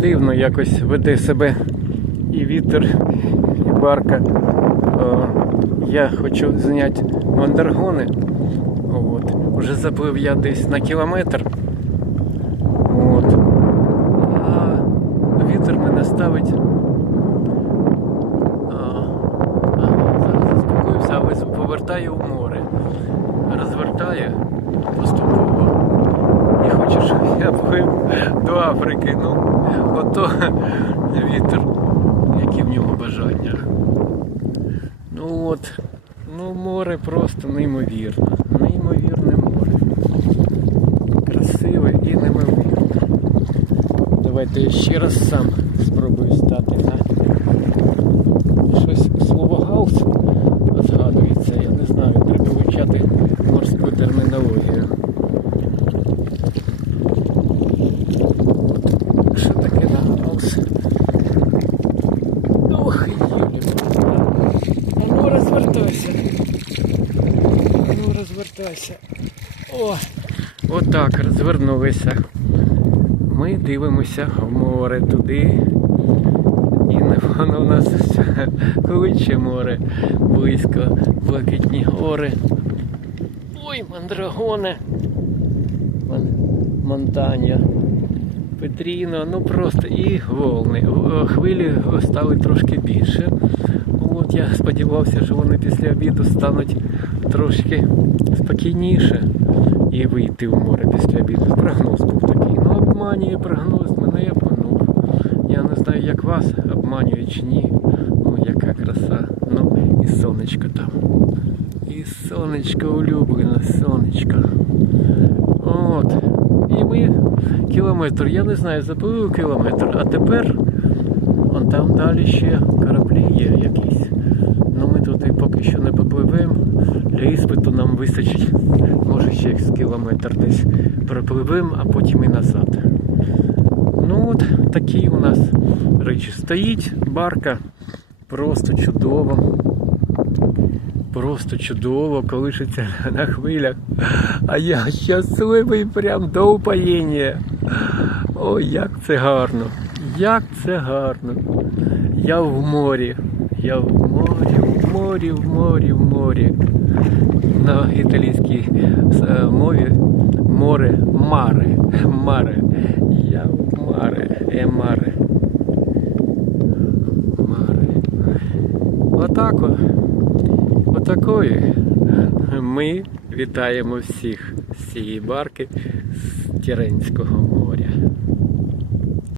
дивно якось веде себе і вітер, і барка. Я хочу зняти мандаргони. От. Уже заплив я десь на кілометр. От. А вітер мене ставить. А, ага, зараз заспокоївся, але повертає в море. Розвертає поступово. І хоче, щоб я плив до Африки. Ну, ото вітер, які в нього бажання. Ну от, ну море просто неймовірне. Неймовірне море. Красиве і неймовірне. Давайте ще раз сам спробую стати на щось слово гаус згадується. Я не знаю, треба вивчати морську термінологію. Що таке на гаус? Ох, їлі. А ну розвертайся. А ну. О, отак розвернулися. Ми дивимося в море туди. І воно в нас кличе море близько, блакитні гори. Ой, мандрагони. Мон- Монтанія. Петріно, ну просто і волни. Хвилі стали трошки більше. От я сподівався, що вони після обіду стануть трошки спокійніше і вийти в море після обіду. Прогноз був такий. Ну, обманює прогноз, мене обманув. Я не знаю, як вас обманює чи ні. О, яка краса. Ну, і сонечко там. І сонечко улюблене, сонечко. От. І ми кілометр, я не знаю, заплив кілометр, а тепер там далі ще кораблі є якісь. Поки що не попливемо. Для іспиту нам вистачить, може ще кілометр десь пропливемо, а потім і назад. Ну от такі у нас речі. Стоїть барка, просто чудово. Просто чудово, колишиться на хвилях. А я щасливий прям до упаєння. Ой, як це гарно. Як це гарно. Я в морі. Я в морі, в морі, в морі, в морі. На італійській е, мові море маре. Маре. Я в маре. Е маре. Маре. Отак от. Отакої ми вітаємо всіх з цієї барки з Тіренського